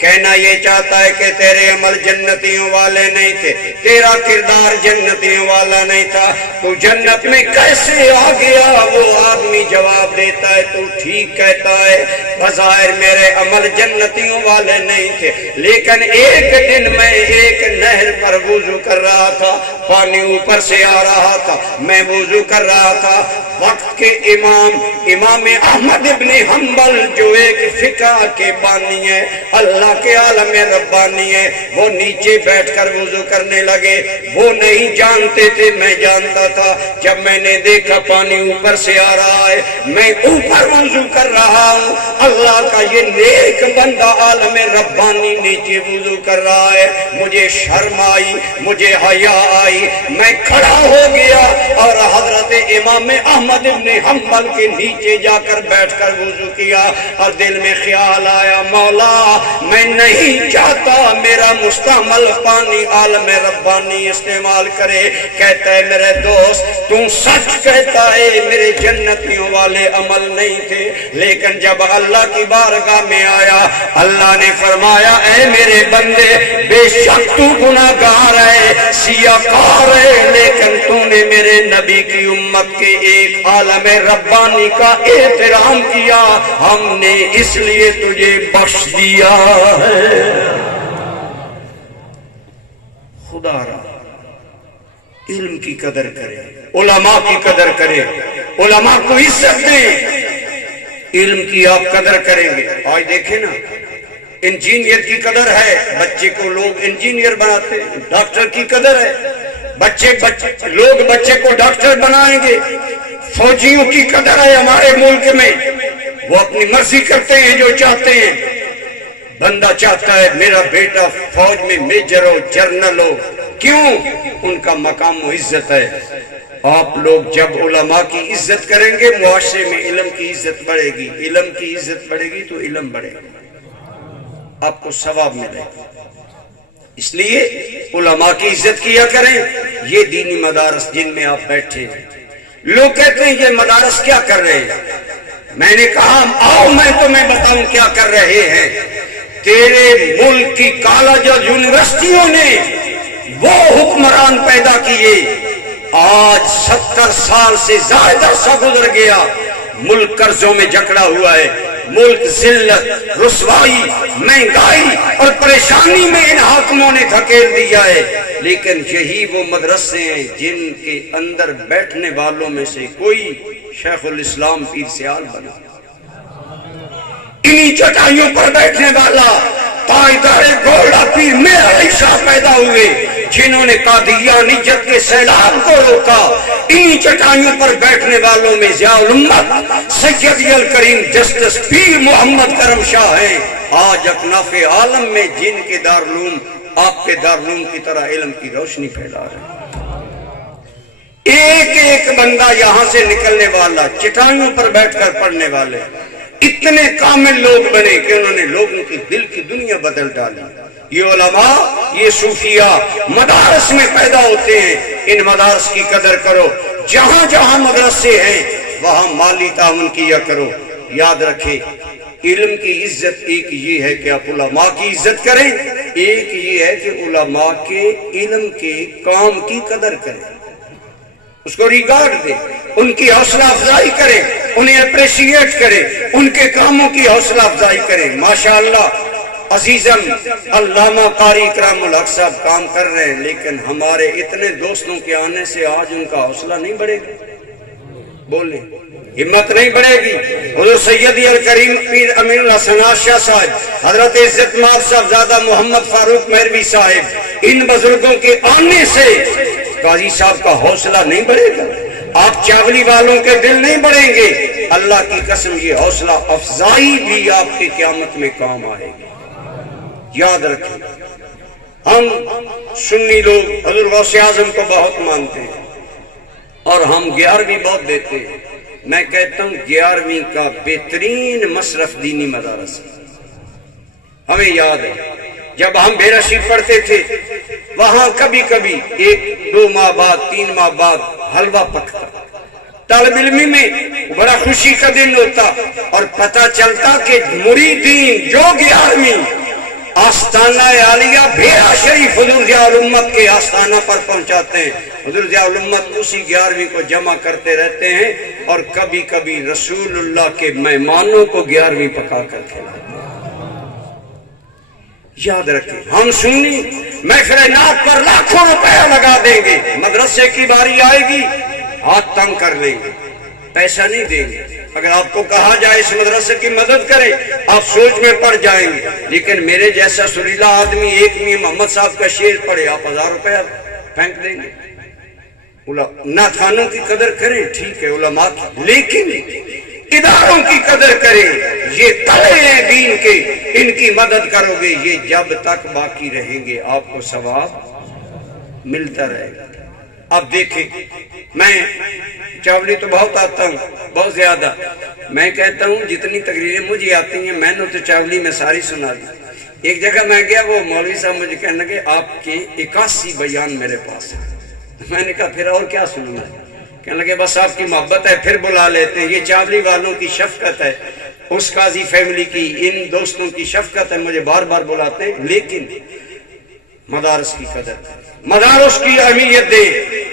کہنا یہ چاہتا ہے کہ تیرے عمل جنتیوں والے نہیں تھے، تیرا کردار جنتیوں والا نہیں تھا، تو جنت میں کیسے آ گیا؟ وہ آدمی جواب دیتا ہے تو ٹھیک کہتا ہے، بظاہر میرے عمل جنتیوں والے نہیں تھے، لیکن ایک دن میں ایک نہر پر وضو کر رہا تھا، پانی اوپر سے آ رہا تھا، میں وضو کر رہا تھا، وقت کے امام احمد ابن حنبل جو ایک فقہ کے بانی ہے، اللہ کے عالم ربانی ہے، وہ نیچے بیٹھ کر وضو کرنے لگے۔ وہ نہیں جانتے تھے، میں جانتا تھا۔ جب میں نے دیکھا پانی اوپر سے آ رہا ہے، میں اوپر وضو کر رہا ہوں، اللہ کا یہ نیک بندہ عالم ربانی نیچے وضو کر رہا ہے، مجھے شرم آئی، مجھے حیا آئی، میں کھڑا ہو گیا اور حضرت امام احمد ابن حنبل کے نیچے جا کر بیٹھ کر وضو کیا، اور دل میں خیال آیا مولا میں نہیں چاہتا میرا مستعمل پانی عالم ربانی استعمال کرے۔ کہتا ہے میرے دوست تو سچ کہتا ہے، میرے جنتیوں والے عمل نہیں تھے، لیکن جب اللہ کی بارگاہ میں آیا، اللہ نے فرمایا اے میرے بندے، بے شک تو گناہگار ہے، سیاکار ہے، لیکن تو نے میرے نبی کی امت کے ایک عالم ربانی کا احترام کیا، ہم نے اس لیے تجھے بخش دیا ہے۔ خدا را علم کی قدر کرے، علماء کی قدر کرے، علماء کو عزت دیں، علم کی آپ قدر کریں گے۔ آج دیکھیں نا، انجینئر کی قدر ہے، بچے کو لوگ انجینئر بناتے ہیں، ڈاکٹر کی قدر ہے، لوگ بچے کو ڈاکٹر بنائیں گے، فوجیوں کی قدر ہے ہمارے ملک میں، وہ اپنی مرضی کرتے ہیں جو چاہتے ہیں۔ بندہ چاہتا ہے میرا بیٹا فوج میں میجر ہو، جرنل ہو، کیوں؟ ان کا مقام و عزت ہے۔ آپ لوگ جب علماء کی عزت کریں گے معاشرے میں علم کی عزت بڑھے گی، علم کی عزت بڑھے گی تو علم بڑھے گا، آپ کو ثواب ملے گا۔ اس لیے علماء کی عزت کیا کریں۔ یہ دینی مدارس جن میں آپ بیٹھے ہیں، لوگ کہتے ہیں یہ مدارس کیا کر رہے ہیں، میں نے کہا آؤ میں تمہیں بتاؤں کیا کر رہے ہیں۔ تیرے ملک کی کالج اور یونیورسٹیوں نے وہ حکمران پیدا کیے، آج 70 سال سے زائد عرصہ گزر گیا، ملک قرضوں میں جکڑا ہوا ہے، ملک ذلت، رسوائی، مہنگائی اور پریشانی میں ان حاکموں نے دھکیل دیا ہے، لیکن یہی وہ مدرسے ہیں جن کے اندر بیٹھنے والوں میں سے کوئی شیخ الاسلام پیر سیال بنا، انہی چٹائیوں پر بیٹھنے والا تاجدار گولڈا پیر میرا علی شاہ پیدا ہوئے، جنہوں نے قادیانیت کے سیلاب کو روکا۔ انہی چٹائیوں پر بیٹھنے والوں میں ضیاء الامت سید الکریم جسٹس پیر محمد کرم شاہ ہیں۔ آج اکناف عالم میں جن کے دارالعلوم آپ کے دارالعلوم کی طرح علم کی روشنی پھیلا رہے ہیں، ایک ایک بندہ یہاں سے نکلنے والا، چٹائیوں پر بیٹھ کر پڑھنے والے اتنے کامل لوگ بنے کہ انہوں نے لوگوں کی دل کی دنیا بدل ڈالی۔ یہ علماء، یہ صوفیاء مدارس میں پیدا ہوتے ہیں، ان مدارس کی قدر کرو۔ جہاں جہاں مدرسے ہیں وہاں مالی تعاون کیا کرو۔ یاد رکھیں، علم کی عزت ایک یہ ہے کہ آپ علماء کی عزت کریں، ایک یہ ہے کہ علماء کے علم کے کام کی قدر کریں، اس کو ریگارڈ دیں، ان کی حوصلہ افزائی کریں، انہیں اپریشیٹ کریں، ان کے کاموں کی حوصلہ افزائی کریں۔ ماشاءاللہ عزیزم علامہ قاری اکرام الحق صاحب کام کر رہے ہیں، لیکن ہمارے اتنے دوستوں کے آنے سے آج ان کا حوصلہ نہیں بڑھے گا، بولیں ہمت نہیں بڑھے گی۔ حضور سید الکریم پیر امین الحسن شاہ صاحب، حضرت عزت مآب صاحبزادہ محمد فاروق مہروی صاحب، ان بزرگوں کے آنے سے قاضی صاحب کا حوصلہ نہیں بڑھے گا، آپ چاولی والوں کے دل نہیں بڑھیں گے۔ اللہ کی قسم یہ حوصلہ افزائی بھی آپ کی قیامت میں کام آئے گی۔ یاد رکھیں، ہم سنی لوگ حضور غوث اعظم کو بہت مانتے ہیں اور ہم 11ویں بہت دیتے ہیں۔ میں کہتا ہوں 11ویں کا بہترین مصرف دینی مدارس ہے۔ ہمیں یاد ہے جب ہم بھیرا شریف پڑھتے تھے، وہاں کبھی کبھی 1-2 ماہ بعد 3 ماہ بعد حلوہ پکتا، طالب علمی میں بڑا خوشی کا دن ہوتا اور پتہ چلتا کہ مریدین جو 11ویں آستانہ عالیہ بھیرا شریف حضور ضیاء الامت کے آستانہ پر پہنچاتے ہیں، حضور ضیاء الامت اسی 11ویں کو جمع کرتے رہتے ہیں اور کبھی کبھی رسول اللہ کے مہمانوں کو 11ویں پکا کر کھلاتے ہیں۔ یاد رکھیں، ہم سنی محفل نعت پر لاکھوں روپیہ لگا دیں گے، مدرسے کی باری آئے گی ہاتھ تنگ کر لیں گے، پیسہ نہیں دیں گے۔ اگر آپ کو کہا جائے اس مدرسے کی مدد کریں، آپ سوچ میں پڑ جائیں گے، لیکن میرے جیسا سریلا آدمی ایک میاں محمد صاحب کا شعر پڑھے، آپ 1000 روپیہ پھینک دیں گے۔ نعت خوانوں کی قدر کریں، ٹھیک ہے، علماء کی، لیکن اداروں کی قدر کریں، یہ تلے ہیں دین کے، ان کی مدد کرو گے، یہ جب تک باقی رہیں گے آپ کو ثواب ملتا رہے گا۔ اب دیکھیں، میں چاولی تو بہت آتا ہوں، بہت زیادہ، میں کہتا ہوں جتنی تقریریں مجھے آتی ہیں میں نے تو چاولی میں ساری سنا دی۔ ایک جگہ میں گیا، وہ مولوی صاحب مجھے کہنے لگے آپ کے 81 بیان میرے پاس ہیں۔ میں نے کہا پھر اور کیا سننا ہے؟ کہنے لگے بس آپ کی محبت ہے، پھر بلا لیتے ہیں۔ یہ چاولی والوں کی شفقت ہے، اس قاضی فیملی کی، ان دوستوں کی شفقت ہے، مجھے بار بار بلاتے ہیں، لیکن مدارس کی قدر، مدارس کی اہمیت دے۔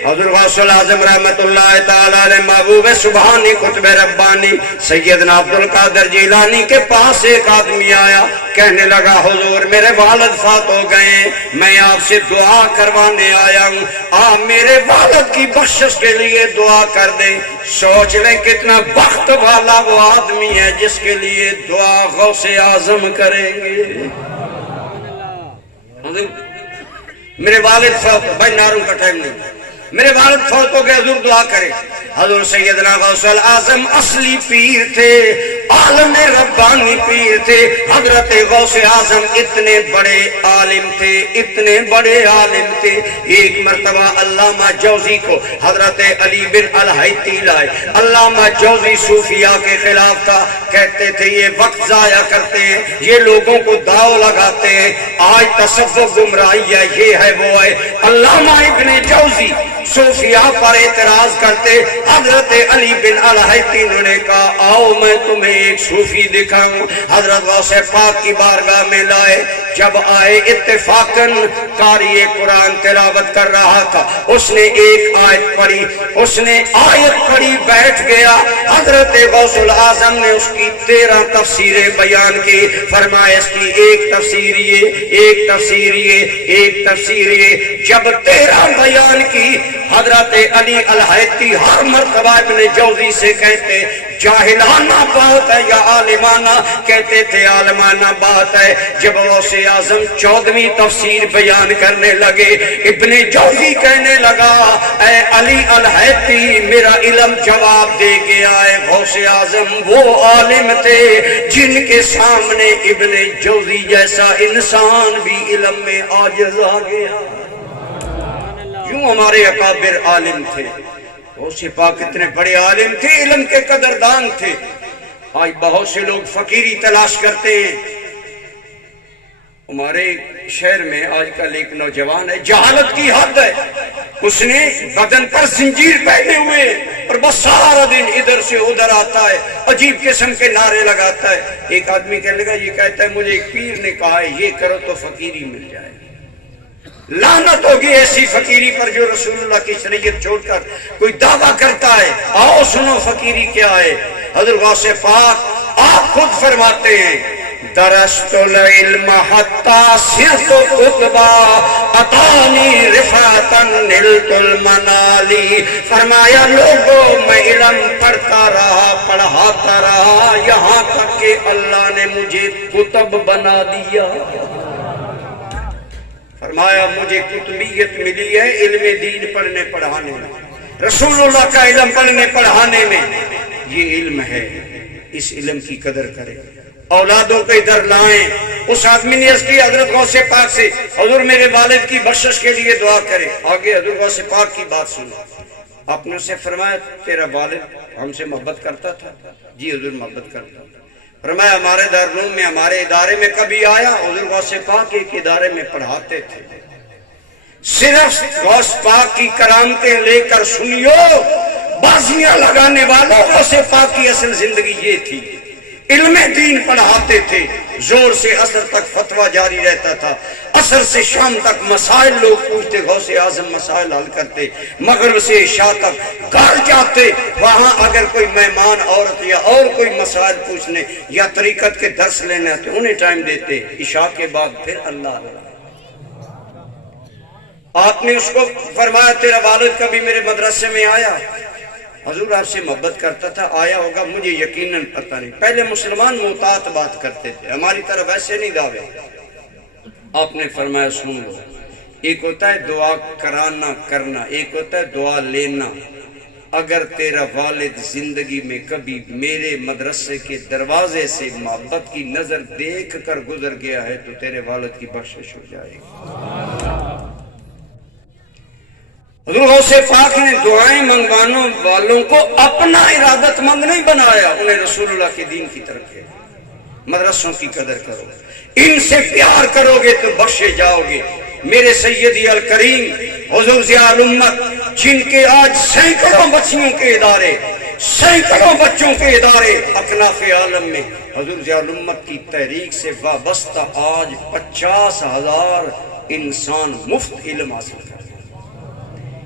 حضور غوث الاعظم رحمت اللہ تعالی علیہ محبوب سبحانی قطب ربانی سیدنا عبدالقادر جیلانی کے پاس ایک آدمی آیا، کہنے لگا حضور میرے والد فات ہو گئے، میں آپ سے دعا کروانے آیا ہوں، آپ میرے والد کی بخشش کے لیے دعا کر دیں۔ سوچ لیں کتنا بخت والا وہ آدمی ہے جس کے لیے دعا غوث اعظم کریں گے۔ میرے والد فوت، بھائی ناروں کا ٹائم نہیں، میرے والد فوت ہو گئے، حضور دعا کریں۔ حضور سیدنا غوث العظم اصلی پیر تھے، عالم ربانی پیر تھے۔ حضرت غوث اعظم اتنے بڑے عالم تھے، اتنے بڑے عالم تھے، ایک مرتبہ علامہ جوزی کو حضرت علی بن الحیتی لائے۔ علامہ جوزی صوفیاء کے خلاف تھا، کہتے تھے یہ وقت ضائع کرتے ہیں، یہ لوگوں کو داؤ لگاتے ہیں، آج تصوف گمراہی ہے، یہ ہے وہ ہے۔ علامہ ابن جوزی صوفیاء پر اعتراض کرتے، حضرت علی بن الحیتی نے کہا آؤ میں تمہیں ایک صوفی دکھاؤں۔ حضرت غوث پاک کی بارگاہ میں لائے، جب آئے اتفاقاً قاری قرآن تلاوت کر رہا تھا، اس نے ایک آیت پڑھی، اس نے آیت پڑھی بیٹھ گیا۔ حضرت غوث العظم نے اس کی 13 تفسیریں بیان کی، فرمایا اس کی ایک تفسیر یہ، ایک تفسیر یہ، ایک تفسیر یہ۔ جب 13 بیان کی، حضرت علی الحیتی ہر مرتبہ ابن جوزی سے کہتے جاہلانہ بات ہے یا عالمانہ؟ کہتے تھے عالمانہ بات ہے۔ جب غوث اعظم 14ویں تفسیر بیان کرنے لگے، ابن جوزی کہنے لگا اے علی الحیتی میرا علم جواب دے گیا ہے۔ غوث اعظم وہ عالم تھے جن کے سامنے ابن جوزی جیسا انسان بھی علم میں عاجز آ گیا۔ کیوں ہمارے اکابر عالم تھے، غوث پاک اتنے بڑے عالم تھے، علم کے قدردان تھے۔ آج بہت سے لوگ فقیری تلاش کرتے ہیں۔ ہمارے شہر میں آج کل ایک نوجوان ہے، جہالت کی حد ہے، اس نے بدن پر زنجیر پہنے ہوئے اور بس سارا دن ادھر سے ادھر آتا ہے، عجیب قسم کے نعرے لگاتا ہے۔ ایک آدمی کہنے لگا، یہ کہتا ہے مجھے ایک پیر نے کہا ہے یہ کرو تو فقیری مل جائے۔ لعنت ہوگی ایسی فقیری پر جو رسول اللہ کی شریعت چھوڑ کر کوئی دعویٰ کرتا ہے۔ آؤ سنو فقیری کیا ہے۔ حضرت غوث پاک آپ خود فرماتے ہیں درست العلم حتی صرت قطبا اتانی رفعتا نلت المنالی۔ فرمایا لوگوں میں علم پڑھتا رہا، پڑھاتا رہا، یہاں تک کہ اللہ نے مجھے قطب بنا دیا۔ فرمایا مجھے قطبیت ملی ہے علم دین پڑھنے پڑھانے میں، رسول اللہ کا علم پڑھنے پڑھانے میں۔ یہ علم ہے، اس علم کی قدر کریں، اولادوں کو ادھر لائیں۔ اس آدمی نے عرض کی حضرت غوث پاک سے حضور میرے والد کی بخشش کے لیے دعا کرے۔ آگے حضرت غوث پاک کی بات سنو۔ آپ نے اسے فرمایا تیرا والد ہم سے محبت کرتا تھا؟ جی حضور محبت کرتا تھا۔ فرمایا ہمارے دارالعلوم میں، ہمارے ادارے میں کبھی آیا؟ حضور غوث پاک ایک ادارے میں پڑھاتے تھے۔ صرف غوث پاک کی کرامتیں لے کر سنیو، بازیاں لگانے والوں غوث پاک کی اصل زندگی یہ تھی۔ علم دین پڑھاتے تھے، زور سے عصر تک فتویٰ جاری رہتا تھا، عصر سے شام تک مسائل لوگ پوچھتے، غوث اعظم مسائل حل کرتے، مغرب سے عشاء تک گھر جاتے، وہاں اگر کوئی مہمان عورت یا اور کوئی مسائل پوچھنے یا طریقت کے درس لینے آتے انہیں ٹائم دیتے، عشاء کے بعد پھر اللہ اللہ۔ آپ نے اس کو فرمایا تیرا والد کبھی میرے مدرسے میں آیا؟ حضور آپ سے محبت کرتا تھا، آیا ہوگا مجھے یقیناً پتہ نہیں۔ پہلے مسلمان محتاط بات کرتے تھے، ہماری طرف ایسے نہیں دعوے۔ آپ نے فرمایا سن لو، ایک ہوتا ہے دعا کرانا کرنا، ایک ہوتا ہے دعا لینا۔ اگر تیرا والد زندگی میں کبھی میرے مدرسے کے دروازے سے محبت کی نظر دیکھ کر گزر گیا ہے تو تیرے والد کی بخشش ہو جائے گی۔ حضور غوث پاک نے دعائیں منگوانے والوں کو اپنا ارادت مند نہیں بنایا، انہیں رسول اللہ کے دین کی طرف ہے۔ مدرسوں کی قدر کرو، ان سے پیار کرو گے تو بخشے جاؤ گے۔ میرے سیدی الکریم حضور ضیاء الامت جن کے آج سینکڑوں بچیوں کے ادارے، سینکڑوں بچوں کے ادارے اکناف عالم میں حضور ضیاء الامت کی تحریک سے وابستہ آج 50,000 انسان مفت علم حاصل کرتے ہیں۔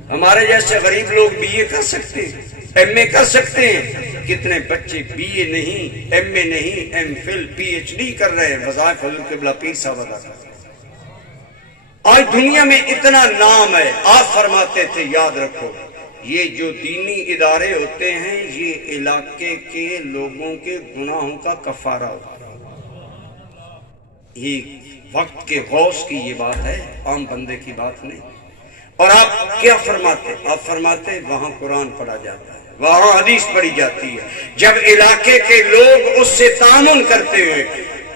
ہمارے جیسے غریب لوگ بی اے کر سکتے ہیں، ایم اے کر سکتے ہیں، کتنے بچے بی اے نہیں، ایم اے نہیں، M Phil P H D کر رہے ہیں، وظائف حضور قبلہ پیر صاحب ادا کر رہے ہیں۔ آج دنیا میں اتنا نام ہے۔ آپ فرماتے تھے یاد رکھو یہ جو دینی ادارے ہوتے ہیں یہ علاقے کے لوگوں کے گناہوں کا کفارہ ہوتا ہے۔ یہ وقت کے غوث کی یہ بات ہے، عام بندے کی بات نہیں۔ اور آپ کیا فرماتے؟ آپ فرماتے وہاں قرآن پڑھا جاتا ہے، وہاں حدیث پڑھی جاتی ہے، جب علاقے کے لوگ اس سے تعاون کرتے ہیں،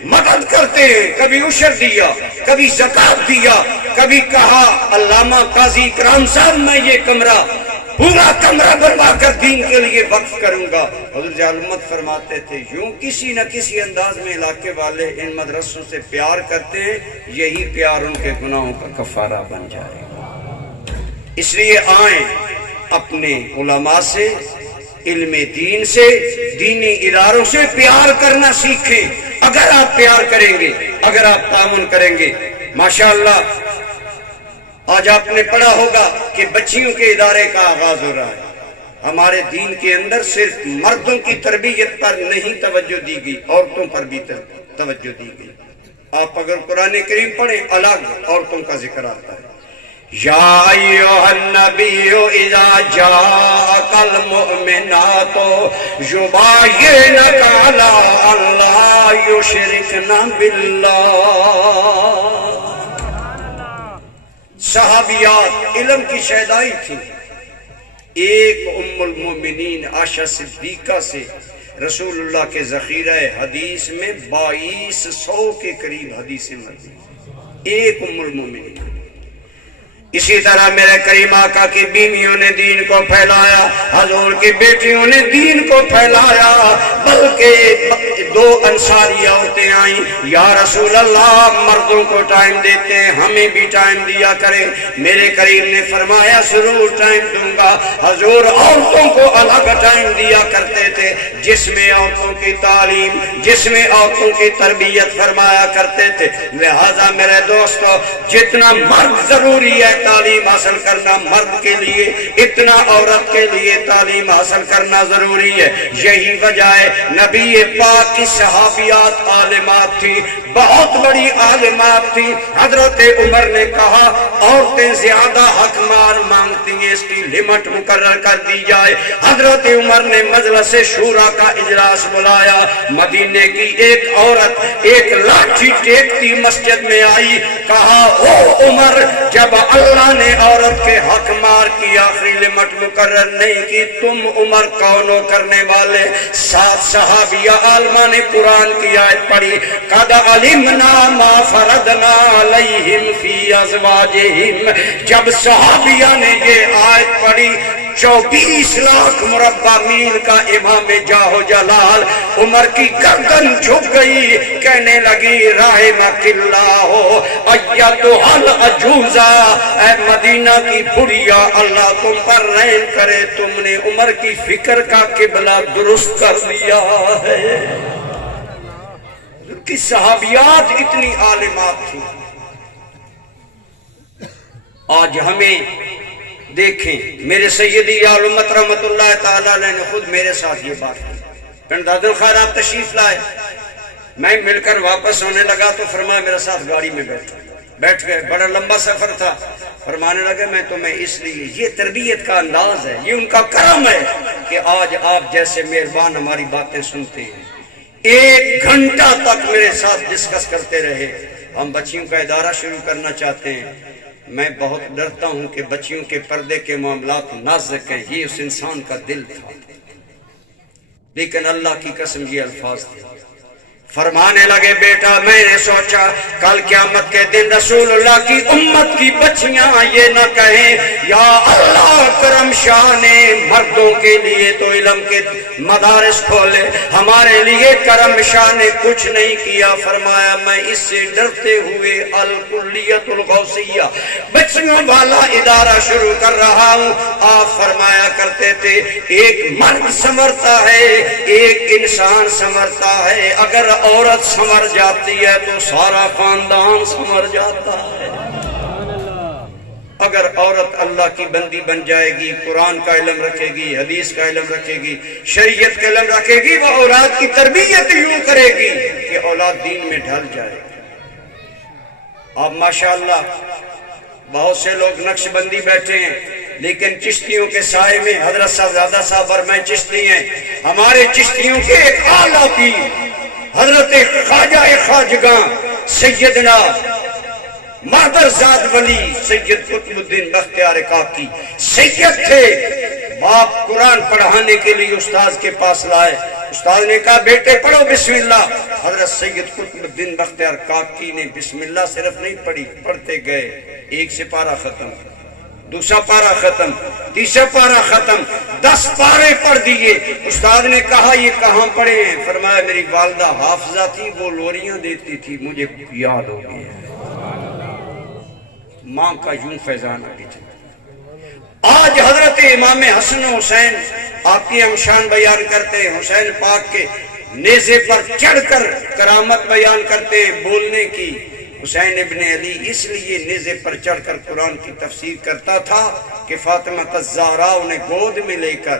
مدد کرتے ہیں، کبھی عشر دیا، کبھی زکات دیا، کبھی کہا علامہ قاضی اکرام صاحب میں یہ کمرہ پورا کمرہ بنوا کر دین کے لیے وقف کروں گا، حضرت علامت فرماتے تھے یوں کسی نہ کسی انداز میں علاقے والے ان مدرسوں سے پیار کرتے ہیں، یہی پیار ان کے گناہوں کا کفارہ بن جائے گا۔ اس لیے آئیں اپنے علماء سے، علم دین سے، دینی اداروں سے پیار کرنا سیکھیں۔ اگر آپ پیار کریں گے، اگر آپ تعاون کریں گے، ماشاءاللہ آج آپ نے پڑھا ہوگا کہ بچیوں کے ادارے کا آغاز ہو رہا ہے۔ ہمارے دین کے اندر صرف مردوں کی تربیت پر نہیں توجہ دی گئی، عورتوں پر بھی توجہ دی گئی۔ آپ اگر قرآن کریم پڑھیں الگ عورتوں کا ذکر آتا ہے، یا ایھا النبی اذا جاءک المؤمنات یباینک علی ان لا یشرکن باللہ۔ صحابیات علم کی شہدائی تھی۔ ایک ام المومنین عائشہ صدیقہ سے رسول اللہ کے ذخیرہ حدیث میں 2200 کے قریب حدیثیں مرضی، ایک ام المومنین۔ اسی طرح میرے کریم آقا کی بیویوں نے دین کو پھیلایا، حضور کی بیٹیوں نے دین کو پھیلایا، بلکہ 2 انصاری عورتیں آئیں، یا رسول اللہ مردوں کو ٹائم دیتے ہیں، ہمیں بھی ٹائم دیا کریں۔ میرے کریم نے فرمایا ضرور ٹائم دوں گا۔ حضور عورتوں کو الگ ٹائم دیا کرتے تھے، جس میں عورتوں کی تعلیم، جس میں عورتوں کی تربیت فرمایا کرتے تھے۔ لہذا میرے دوستو جتنا مرد ضروری ہے تعلیم حاصل کرنا مرد کے لیے، اتنا عورت کے لیے تعلیم حاصل کرنا ضروری ہے۔ یہی وجہ ہے نبی پاک کی صحابیات عالمات تھی، بہت بڑی عالمات تھی۔ حضرت عمر نے کہا عورتیں زیادہ حق مار مانگتی ہیں، اس کی لمٹ مقرر کر دی جائے۔ حضرت عمر نے مجلس شورا کا اجلاس بلایا، مدینے کی ایک عورت ایک لاٹھی ٹیکتی مسجد میں آئی، کہا او عمر جب اللہ نے عورت کے حق مار کی آخری لمٹ مقرر نہیں کی، تم عمر کون ہو کرنے والے؟ 7 صحابیہ عالمہ نے قرآن کی آیت پڑھی، قد علمنا ما فرضنا علیہم فی ازواجہم۔ جب صحابیہ نے یہ آیت پڑھی 24 لاکھ مربع میل کا امام جاہ جلال، عمر کی گردن جھک گئی، کہنے لگی رحمک اللہ ایتھا العجوزہ، اے مدینہ کی بڑھیا اللہ تم پر رحم کرے، تم نے عمر کی فکر کا قبلہ درست کر دیا ہے۔ کی صحابیات اتنی عالمات تھی۔ آج ہمیں دیکھیں، میرے سیدی علامت رحمت اللہ تعالیٰ علیہ نے خود میرے ساتھ یہ بات کی۔ پنڈ دادل خیر آپ تشریف لائے، میں مل کر واپس ہونے لگا تو فرمایا میرے ساتھ گاڑی میں بیٹھ گئے، بڑا لمبا سفر تھا۔ فرمانے لگے میں تمہیں اس لیے، یہ تربیت کا انداز ہے، یہ ان کا کرم ہے کہ آج آپ جیسے مہربان ہماری باتیں سنتے ہیں۔ 1 گھنٹہ تک میرے ساتھ ڈسکس کرتے رہے۔ ہم بچیوں کا ادارہ شروع کرنا چاہتے ہیں۔ میں بہت ڈرتا ہوں کہ بچیوں کے پردے کے معاملات نازک ہیں، یہ اس انسان کا دل تھا، لیکن اللہ کی قسم یہ الفاظ تھے۔ فرمانے لگے بیٹا میں نے سوچا کل قیامت کے دن رسول اللہ کی امت کی بچیاں یہ نہ کہیں یا اللہ کرم شاہ نے مردوں کے لیے تو علم کے مدارس کھولے، ہمارے لیے کرم شاہ نے کچھ نہیں کیا۔ فرمایا میں اس سے ڈرتے ہوئے الکلیت الغوثیہ بچیوں والا ادارہ شروع کر رہا ہوں۔ آپ فرمایا کرتے تھے ایک مرد سنورتا ہے، ایک انسان سنورتا ہے، اگر عورت سنور جاتی ہے تو سارا خاندان سنور جاتا ہے۔ اگر عورت اللہ کی بندی بن جائے گی، قرآن کا علم رکھے گی، حدیث کا علم رکھے گی، شریعت کا علم رکھے گی، وہ اولاد کی تربیت یوں کرے گی کہ اولاد دین میں ڈھل جائے۔ اب ماشاءاللہ بہت سے لوگ نقش بندی بیٹھے ہیں، لیکن چشتیوں کے سائے میں حضرت صاحبزادہ صاحب اور میں چشتی ہیں، ہمارے چشتیوں کے ایک اعلیٰ پیر حضرت خواجہ خواجگاں سیدنا مادرزاد ولی سید قطب الدین بختیار کاکی سید تھے. باپ قرآن پڑھانے کے لیے استاذ کے پاس لائے. استاد نے کہا بیٹے پڑھو بسم اللہ. حضرت سید قطب الدین بختیار کاکی نے بسم اللہ صرف نہیں پڑھی، پڑھتے گئے. ایک سے پارہ ختم، دوسرا پارہ ختم، تیسرا پارہ ختم، 10 پارے پڑھ دیے. استاد نے کہا یہ کہاں پڑھے ہیں؟ فرمایا میری والدہ حافظہ تھی، وہ لوریاں دیتی تھی، مجھے یاد ہو گئی ہے. ماں کا یوں فیضان آگے چلتا. آج حضرت امام حسن و حسین آپ کی ہم شان بیان کرتے ہیں. حسین پاک کے نیزے پر چڑھ کر کرامت بیان کرتے ہیں بولنے کی. حسین ابن علی اس لیے نیزے پر چڑھ کر قرآن کی تفسیر کرتا تھا کہ فاطمہ الزہرا انہیں گود میں لے کر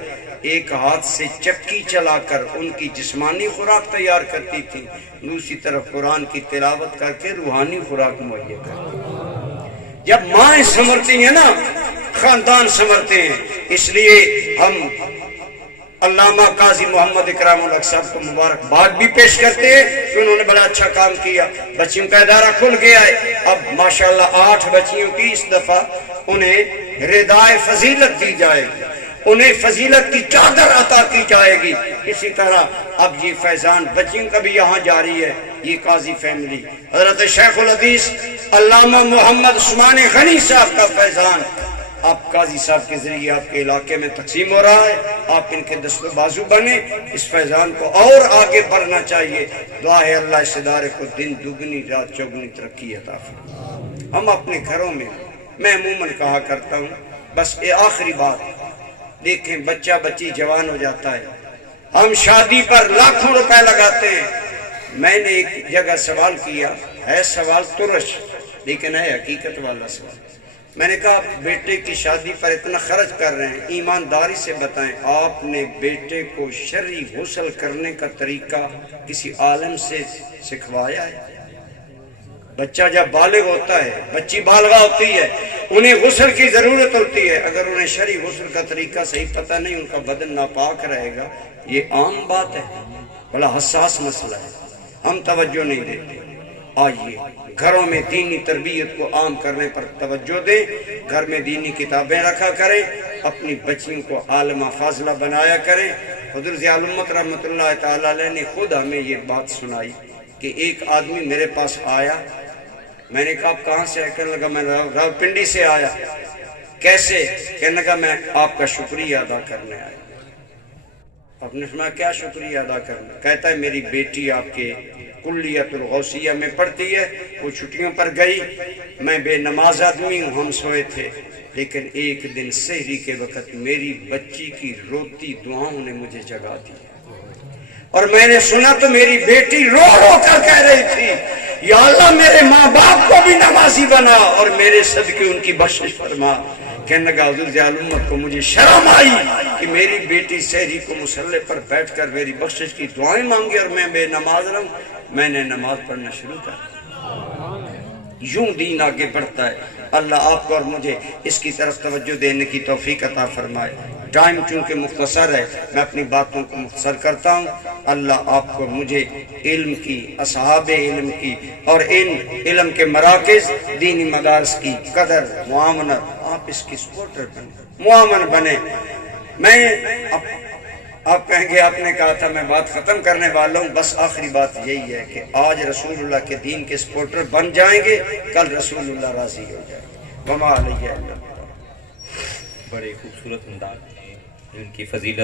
ایک ہاتھ سے چکی چلا کر ان کی جسمانی خوراک تیار کرتی تھی، دوسری طرف قرآن کی تلاوت کر کے روحانی خوراک مہیا کرتی. جب مائیں سنورتی ہیں نا خاندان سنورتے ہیں. اس لیے ہم علامہ قاضی محمد اکرام الحق صاحب کو مبارکباد بھی پیش کرتے ہیں کہ انہوں نے بڑا اچھا کام کیا. بچیوں کا ادارہ کھل گیا ہے. اب ماشاءاللہ 8 بچیوں کی اس دفعہ انہیں ردائے فضیلت دی جائے گی، انہیں فضیلت کی چادر عطا کی جائے گی. اسی طرح اب یہ فیضان بچیوں کا بھی یہاں جاری ہے. یہ قاضی فیملی حضرت شیخ الحدیث علامہ محمد عثمان غنی صاحب کا فیضان آپ قاضی صاحب کے ذریعے آپ کے علاقے میں تقسیم ہو رہا ہے. آپ ان کے دست و بازو بنے. اس فیضان کو اور آگے بڑھنا چاہیے. دعا ہے اللہ اس ادارے کو دن دگنی رات چوگنی ترقی عطا فرمائے. ہم اپنے گھروں میں عموماً کہا کرتا ہوں بس یہ آخری بات دیکھیں، بچہ بچی جوان ہو جاتا ہے، ہم شادی پر لاکھوں روپے لگاتے ہیں. میں نے ایک جگہ سوال کیا ہے، سوال ترش لیکن ہے حقیقت والا سوال. میں نے کہا بیٹے کی شادی پر اتنا خرچ کر رہے ہیں، ایمانداری سے بتائیں آپ نے بیٹے کو شرعی غسل کرنے کا طریقہ کسی عالم سے سکھوایا ہے؟ بچہ جب بالغ ہوتا ہے، بچی بالغہ ہوتی ہے، انہیں غسل کی ضرورت ہوتی ہے. اگر انہیں شرعی غسل کا طریقہ صحیح پتہ نہیں، ان کا بدن ناپاک رہے گا. یہ عام بات ہے، بڑا حساس مسئلہ ہے، ہم توجہ نہیں دیتے. آئیے گھروں میں دینی تربیت کو عام کرنے پر توجہ دیں. گھر میں دینی کتابیں رکھا کریں، اپنی بچیوں کو عالمہ فاضلہ بنایا کریں. حضور ضیاء الامت رحمۃ اللہ تعالی علیہ نے خود ہمیں یہ بات سنائی کہ ایک آدمی میرے پاس آیا. میں نے کہا آپ کہاں سے آئے؟ کہنے لگا میں راولپنڈی سے آیا. کیسے؟ کہنے لگا میں آپ کا شکریہ ادا کرنے آیا. آپ نے فرمایا کیا شکریہ ادا کرنا؟ کہتا ہے میری بیٹی آپ کے کلیت الغوثیہ میں پڑھتی ہے، وہ چھٹیوں پر گئی، میں بے نماز آدمی ہوں، ہم سوئے تھے، لیکن ایک دن سحری کے وقت میری بچی کی روتی دعاؤں نے مجھے جگا دی اور میں نے سنا تو میری بیٹی رو رو کر کہہ رہی تھی یا اللہ میرے ماں باپ کو بھی نمازی بنا اور میرے صدقے ان کی بخشش فرما. کہنے لگا حضور ضیاء الامت کو مجھے شرم آئی کہ میری بیٹی سحری کو مصلے پر بیٹھ کر میری بخشش کی دعائیں مانگے اور میں بے نماز رہوں. میں نے نماز پڑھنا شروع کر. یوں دین آگے بڑھتا ہے. اللہ آپ کو اور مجھے اس کی طرف توجہ دینے کی توفیق عطا فرمائے. ٹائم چونکہ مختصر ہے میں اپنی باتوں کو مختصر کرتا ہوں. اللہ آپ کو مجھے علم کی، اصحاب علم کی اور ان علم کے مراکز دینی مدارس کی قدر معاونت، آپ اس کی سپورٹر بنے، معاون بنے. میں آپ کہیں گے آپ نے کہا تھا میں بات ختم کرنے والا ہوں. بس آخری بات یہی ہے کہ آج رسول اللہ کے دین کے سپورٹر بن جائیں گے، کل رسول اللہ راضی ہو جائے گا. وما علیہ اللہ. بڑے خوبصورت انداز میں ان کی فضیلت